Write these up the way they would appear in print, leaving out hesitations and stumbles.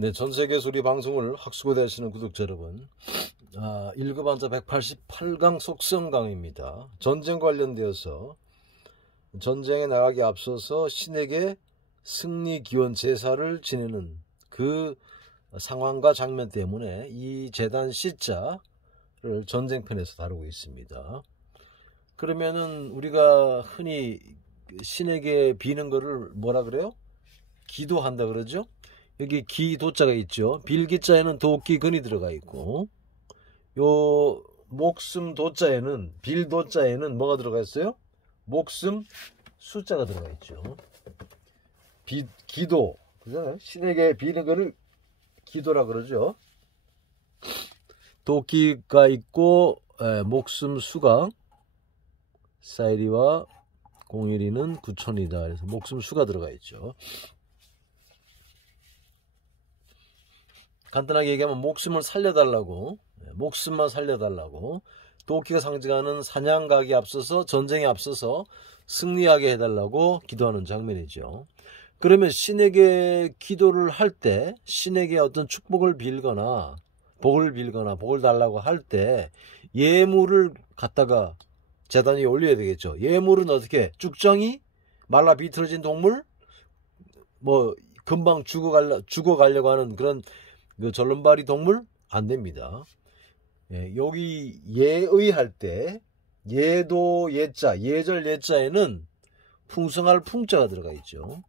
네, 전 세계 소리 방송을 학수고대 하시는 구독자 여러분, 1급 한자 188강 속성 강의입니다. 전쟁 관련되어서 전쟁에 나가기 앞서서 신에게 승리 기원 제사를 지내는 그 상황과 장면 때문에 이 제단 시자를 전쟁편에서 다루고 있습니다. 그러면은 우리가 흔히 신에게 비는 거를 뭐라 그래요? 기도한다 그러죠? 여기 기도자가 있죠. 빌기자에는 도끼근이 들어가 있고, 요 목숨 도자에는, 빌도자에는 뭐가 들어가 있어요? 목숨 숫자가 들어가 있죠. 기도, 그잖아요. 신에게 비는 거를 기도라 그러죠. 도끼가 있고, 목숨 수가 사이리와 012는 9천이다. 그래서 목숨 수가 들어가 있죠. 간단하게 얘기하면 목숨을 살려달라고, 목숨만 살려달라고, 도끼가 상징하는 사냥 가기에 앞서서, 전쟁에 앞서서 승리하게 해달라고 기도하는 장면이죠. 그러면 신에게 기도를 할 때, 신에게 어떤 축복을 빌거나 복을 달라고 할 때 예물을 갖다가 제단 위에 올려야 되겠죠. 예물은 어떻게? 쭉정이? 말라 비틀어진 동물? 뭐 금방 죽어가려고 하는 그런 그 절름발이 동물? 안 됩니다. 여기 예의 할 때 예도 예자, 예절 예자에는 풍성할 풍자가 들어가 있죠.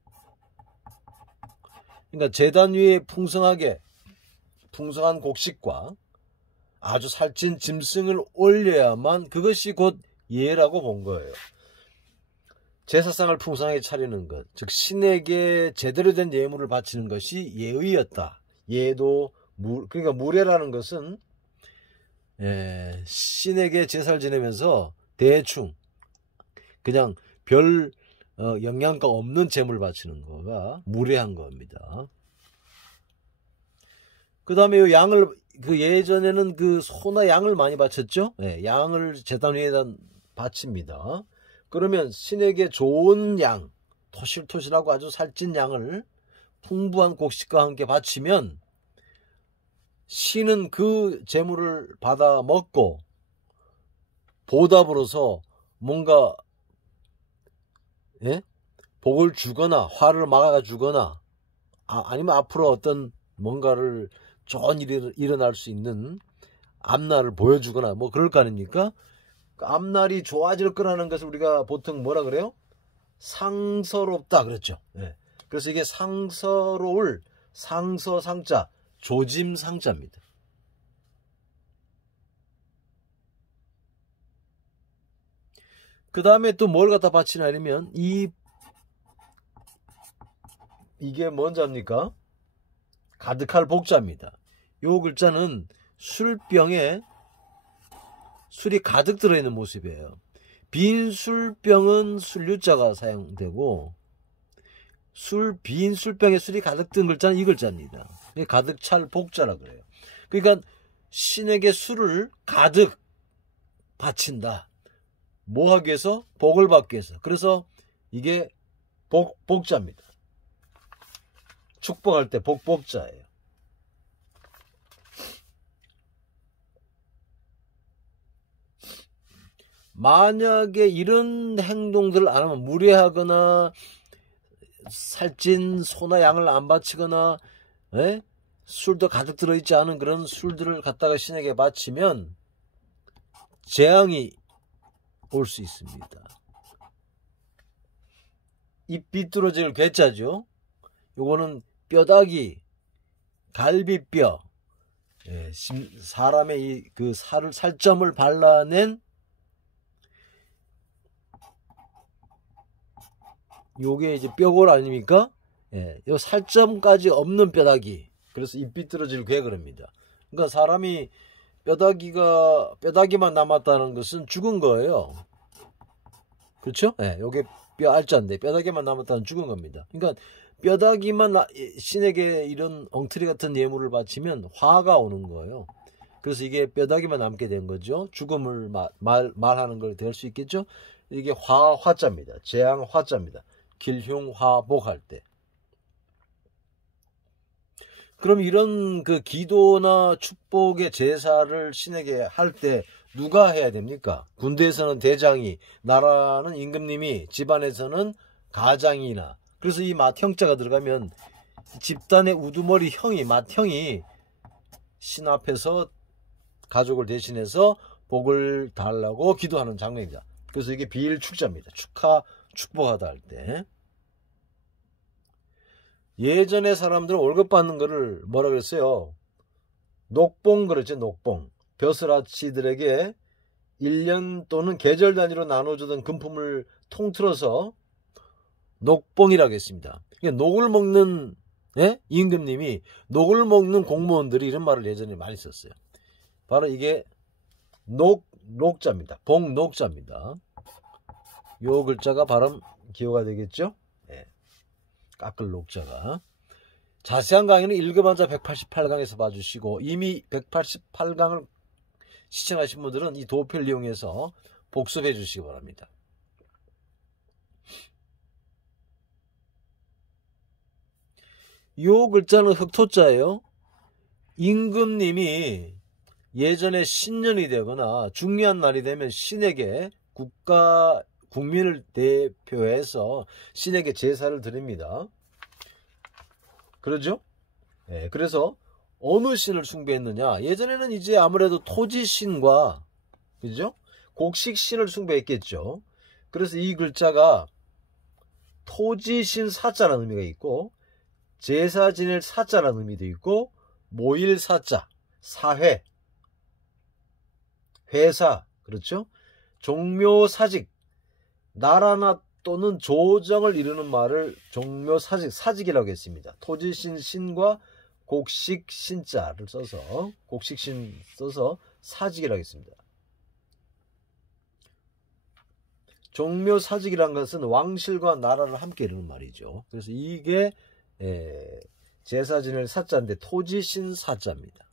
그러니까 제단 위에 풍성한 곡식과 아주 살찐 짐승을 올려야만 그것이 곧 예라고 본 거예요. 제사상을 풍성하게 차리는 것, 즉 신에게 제대로 된 예물을 바치는 것이 예의였다. 예도 그러니까 무례라는 것은 신에게 제사를 지내면서 대충 그냥 별 영양가 없는 제물을 바치는 거가 무례한 겁니다. 그 다음에 양을 예전에는 그 소나 양을 많이 바쳤죠. 양을 제단 위에다 바칩니다. 그러면 신에게 좋은 양, 토실토실하고 아주 살찐 양을 풍부한 곡식과 함께 바치면 신은 그 재물을 받아 먹고 보답으로서 뭔가 복을 주거나 화를 막아 주거나 아니면 앞으로 어떤 뭔가를 좋은 일이 일어날 수 있는 앞날을 보여주거나 뭐 그럴 거 아닙니까? 앞날이 좋아질 거라는 것을 우리가 보통 뭐라 그래요? 상서롭다 그랬죠. 그래서 이게 상서로울 상서상자 조짐상자입니다. 그 다음에 또 뭘 갖다 바치나 하면 이게 뭔 자입니까? 가득할 복자입니다. 요 글자는 술병에 술이 가득 들어있는 모습이에요. 빈 술병은 술류자가 사용되고 빈 술병에 술이 가득 든 글자는 이 글자입니다. 가득 찰 복자라 그래요. 그러니까 신에게 술을 가득 바친다. 뭐 하기 위해서? 복을 받기 위해서. 그래서 이게 복자입니다. 축복할 때 복자예요. 만약에 이런 행동들을 안 하면 무례하거나 살찐 소나 양을 안 바치거나 술도 가득 들어있지 않은 그런 술들을 갖다가 신에게 바치면 재앙이 올 수 있습니다. 입 비뚤어질 괴짜죠. 요거는 뼈다귀, 갈비뼈, 사람의 그 살점을 발라낸 요게 이제 뼈골 아닙니까? 요 살점까지 없는 뼈다귀. 그래서 입 비뚤어질 괴 그럽니다. 그러니까 사람이 뼈다귀만 남았다는 것은 죽은 거예요. 그렇죠? 요게 뼈 알자인데 뼈다귀만 남았다는 죽은 겁니다. 그러니까 뼈다귀만 신에게 이런 엉터리 같은 예물을 바치면 화가 오는 거예요. 그래서 이게 뼈다귀만 남게 된 거죠. 죽음을 말하는 걸 될 수 있겠죠. 이게 화자입니다. 재앙 화자입니다. 길흉화복할 때. 그럼 이런 그 기도나 축복의 제사를 신에게 할 때 누가 해야 됩니까? 군대에서는 대장이, 나라는 임금님이, 집안에서는 가장이나. 그래서 이 맏형자가 들어가면 집단의 우두머리 형이, 맏형이 신 앞에서 가족을 대신해서 복을 달라고 기도하는 장면이다. 그래서 이게 비일축자입니다. 축복하다 할 때. 예전에 사람들은 월급 받는 거를 뭐라 그랬어요? 녹봉 그랬죠, 녹봉. 벼슬아치들에게 1년 또는 계절 단위로 나눠주던 금품을 통틀어서 녹봉이라고 했습니다. 그러니까 녹을 먹는 임금님이 녹을 먹는 공무원들이 이런 말을 예전에 많이 썼어요. 바로 이게 녹자입니다. 복녹자입니다. 요 글자가 발음 기호가 되겠죠? 네. 깎을 녹자가. 자세한 강의는 1급한자 188강에서 봐주시고, 이미 188강을 시청하신 분들은 이 도표를 이용해서 복습해 주시기 바랍니다. 요 글자는 흑토자예요. 임금님이 예전에 신년이 되거나 중요한 날이 되면 신에게 국민을 대표해서 신에게 제사를 드립니다. 그러죠? 네, 그래서 어느 신을 숭배했느냐? 예전에는 이제 아무래도 토지신과, 그죠? 곡식신을 숭배했겠죠. 그래서 이 글자가 토지신 사자라는 의미가 있고, 제사 지낼 사자라는 의미도 있고, 모일 사자, 사회, 회사, 그렇죠? 종묘사직, 나라나 또는 조정을 이루는 말을 종묘사직, 사직이라고 했습니다. 토지신 신과 곡식신자를 써서, 곡식신 써서 사직이라고 했습니다. 종묘사직이라는 것은 왕실과 나라를 함께 이루는 말이죠. 그래서 이게 제사 지낼 사자인데 토지신 사자입니다.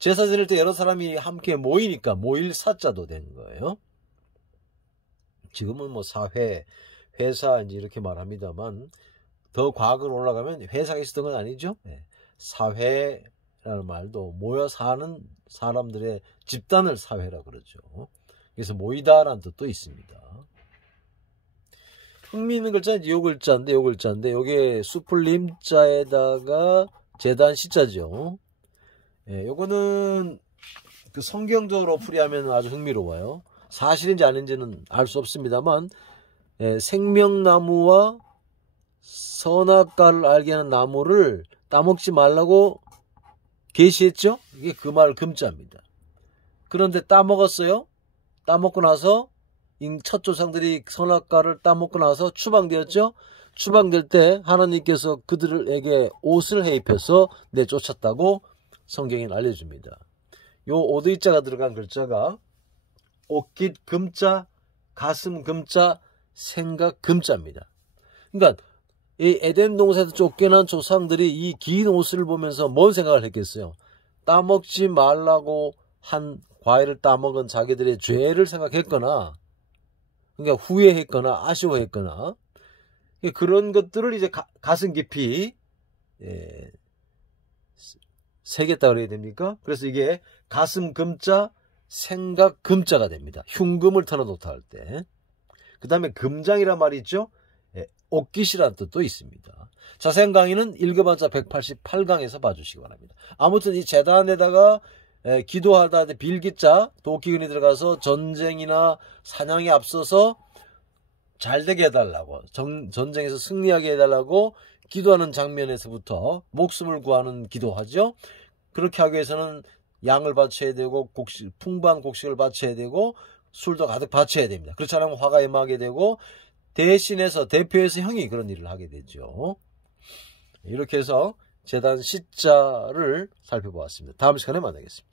제사 지낼 때 여러 사람이 함께 모이니까 모일 사자도 된 거예요. 지금은 뭐 사회, 회사 이제 이렇게 말합니다만, 더 과거로 올라가면 회사가 있었던 건 아니죠. 사회라는 말도 모여 사는 사람들의 집단을 사회라고 그러죠. 그래서 모이다라는 뜻도 있습니다. 흥미있는 글자는 요 글자인데, 요게 수풀림자에다가 재단 시자죠. 요거는 그 성경적으로 풀이하면 아주 흥미로워요. 사실인지 아닌지는 알 수 없습니다만, 생명나무와 선악과를 알게 하는 나무를 따먹지 말라고 계시했죠? 이게 그 말 금자입니다. 그런데 따먹었어요? 따먹고 나서 첫 조상들이 선악과를 따먹고 나서 추방되었죠? 추방될 때 하나님께서 그들에게 옷을 해입혀서 내쫓았다고 성경이 알려줍니다. 요 오드이자가 들어간 글자가 옷깃 금자, 가슴 금자, 생각 금자입니다. 그러니까 이 에덴 동산에서 쫓겨난 조상들이 이 긴 옷을 보면서 뭔 생각을 했겠어요? 따먹지 말라고 한 과일을 따먹은 자기들의 죄를 생각했거나, 그러니까 후회했거나 아쉬워했거나, 그런 것들을 이제 가슴 깊이 새겼다 그래야 됩니까? 그래서 이게 가슴 금자, 생각 금자가 됩니다. 흉금을 털어놓다 할 때. 그 다음에 금장이란 말이 있죠? 옷깃이라는 뜻도 있습니다. 자세한 강의는 1급한자 188강에서 봐주시기 바랍니다. 아무튼 이 제단에다가 기도하다 빌기자, 도끼근이 들어가서 전쟁이나 사냥에 앞서서 잘되게 해달라고, 전쟁에서 승리하게 해달라고 기도하는 장면에서부터 목숨을 구하는 기도하죠. 그렇게 하기 위해서는 양을 바쳐야 되고 풍부한 곡식을 바쳐야 되고 술도 가득 바쳐야 됩니다. 그렇지 않으면 화가 임하게 되고 대표해서 형이 그런 일을 하게 되죠. 이렇게 해서 제단 시자를 살펴보았습니다. 다음 시간에 만나겠습니다.